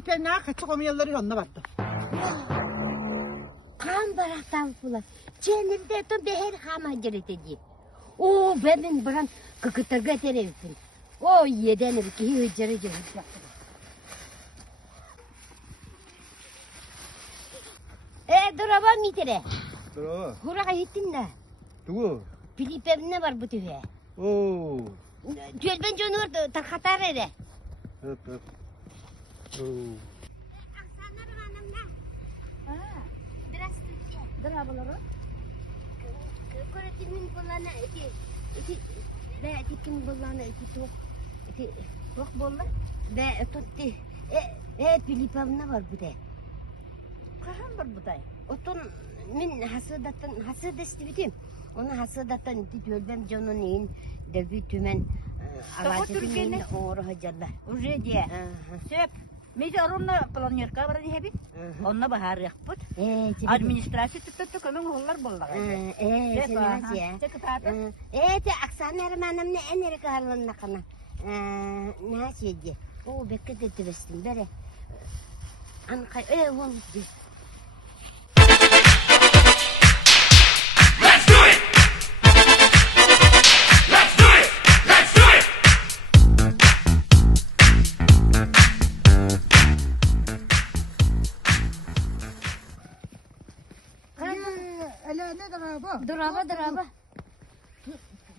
Filipinler kaçı komyaları yanına vardı. Kan baraktan pula. Cenimde to beher hama ciriti. O benim buran kıkıtırga terevsin. O yedenir ki hıcırı yaptı. Duraba mitere. 들어. Hura gittin de. 누구? Filipin ne var bu tüfe? 오. Tülben canır tarhatar ede. 응. 오. Здравствуйте. Здравствуйте. Коротин булана iki ve tikin bulana iki tok bolla ve tutti Filipin'de var bu da. Kahan var bu da. Otun min hasıdattan istibitim. Onu hasıdattan iti tölbem canın neyin devi tümen alacağın neyin oğru hacalla. Уже diye. Söp. Mezi arunla planörka var diye bir. Onna bahar yakput. Administrasyon tuttu kamen hollar bollaga. Sen nasıl ya? Te aksanlar manam ne eneri karlın nakana. Nasıl diye. O bekle de tüvestim bere. An kay oldu. Duraba.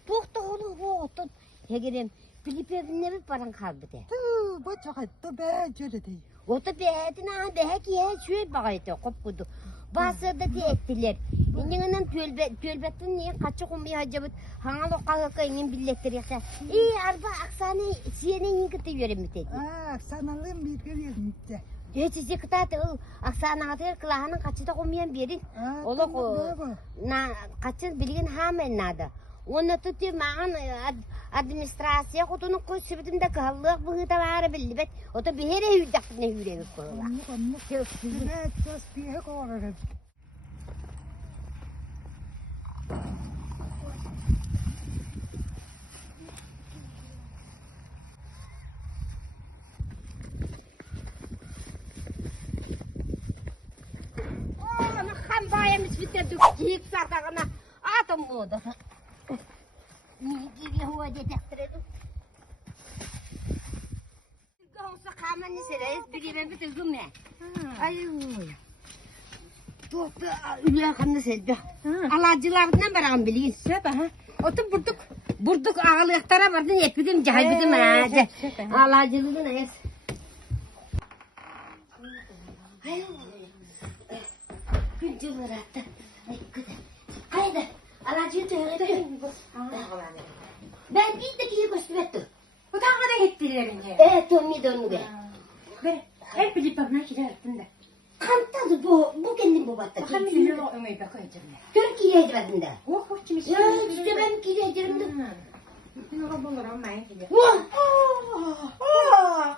Tuhta oğlu o tut. Hegerim Filipin'e bir paran kaldı de. Bu çok etti be cöre değil. O da behetine beheki ya şöyle bakaydı kopkudu. Basırda te ettiler. İndiğinden tölbetin niye kaçı kumbiye hacabıt. Hangal o kalka inin billetleri yaksa. Arba aksane siyenin yıkıtı verim dedi. Aksanalım bir görüyorum işte. Hiç kıtatı o aksana atır kılahanın kaçı da kumbiyen verin. Oluk na kaçın bilgin hamen nada. Onu tutuyor mağan administrasiya kutunun koşubitimde kallık bu hıta var bildi bet. O da bir here hücak ne hürevi koyular. Evet, just bir hek olarak. Ama kan bayemiz bitirdik. Yiyip sartağına atom oldu. Niye hava detektirelim? Olsa kamen neseriz, birine bitirdim ya. Ayy. Tuhtu ülüye kanı seldi. Alacılarından beri bilgin. Söyle ha. Otup burduk ağlayaktara vardın yepidim cahaybidim ha. Alacılığın ayız. Ayy. Güncü var hatta. Ay kıdı. Haydi. Alacığı tüyüredi. Ben bir de iyi gösterdim. Bu tağda gittiler ince. Tommy dönüyor. Ver. Hep Filipin'e giderdim de. Kantadı bu kendim bu battı. Bakın sinir o ömeği bakayacağım ya. Türkiye'ye giderdim de. Oh kimi Ya işte ben Kire'ye de. Ne olur ama en gibi. Vah!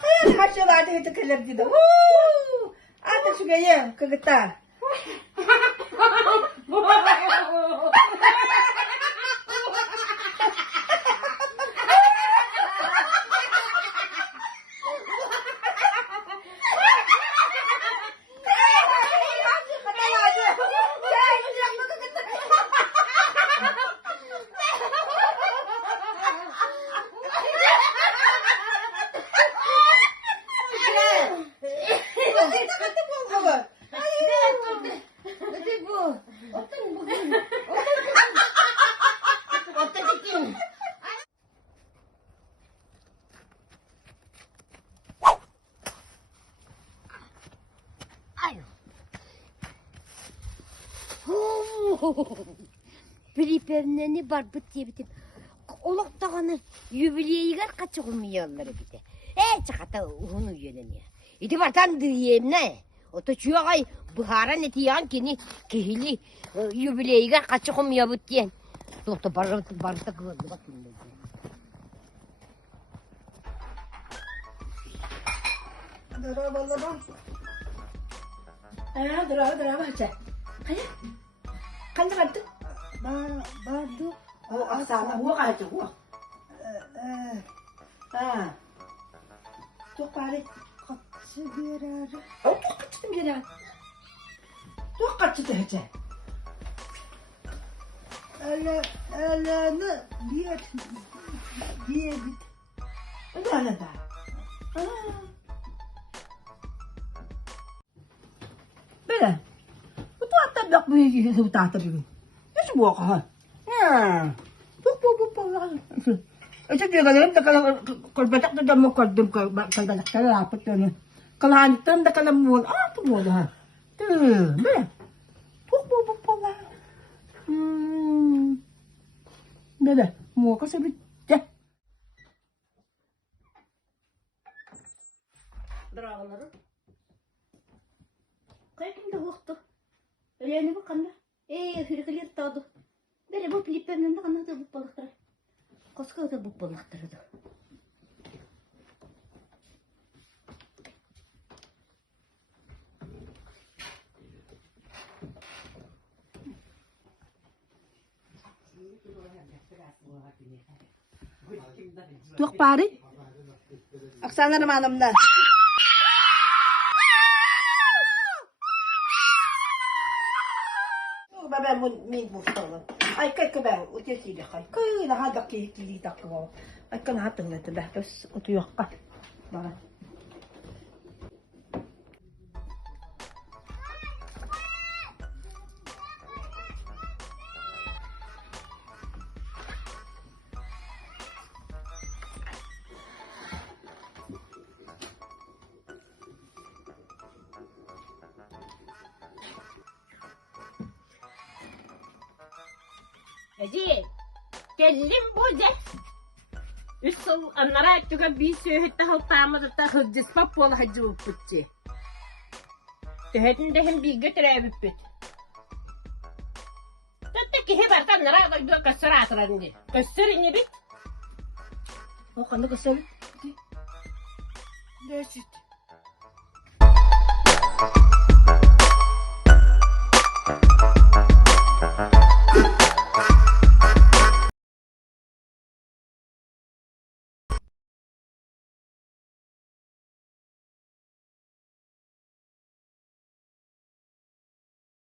Kayan haşyalarda yetekeler dedi. Artık şu gaya kıgıta. Filipin'e barbut diye bitim. Olak dağını yübüleyigar kaçı kumiyalları bite. Çıkata onu yöneniyor. İti vartan diyeyim ne? Oto çuğay buhara netiyan kini kihili yübüleyigar kaçı kumiyabut diyen. Doktor barıta kıvırdı bakayım. Dara vallahi. Dura baca. Kaya. Kaldı kaldı. Bardu. O asana bu kaldı bu. Ha. Çok bari. kaçı bir ara. O çok kaçtım bir an. Çok kaçtı hiç. Elini diye bit. Öyle de. Böyle. Bu tahta bak bu yüzü bu tahta bir. Hiç bu ha. Bu. Ito dia kalam da kalam kalbatak da mo kalbim kalbatak ka dapat yun. Kalahan tam da kalam mo. Ah, to mo ha. Be. Bu pala. Böyle. Mo ka sabi. Dırağları. Kaykımda hoqtu. Öyleyene bakanda. Hürükler tağdı. Böyle bu piliplerden de kanada bu balıkları. Koska da bu balıkları da. Tuak pare. Aksana naman na. Baba mo min busto. Ay kay ka ba uti sila kay. Kay lahat kilita ko. Ay kan hatang na tada. Tapos utuyok ka. Ba. Hadi. Gelin boza. Üsol anlara tuka bir söhütte haltamızı da hıcız papol hacı uputçi. Töhütün de hem bir götüre büpüt. Tatta ki hebar tan nara da gök kasır atırındı. Kasır ini bit. O kan da kasal. Desit.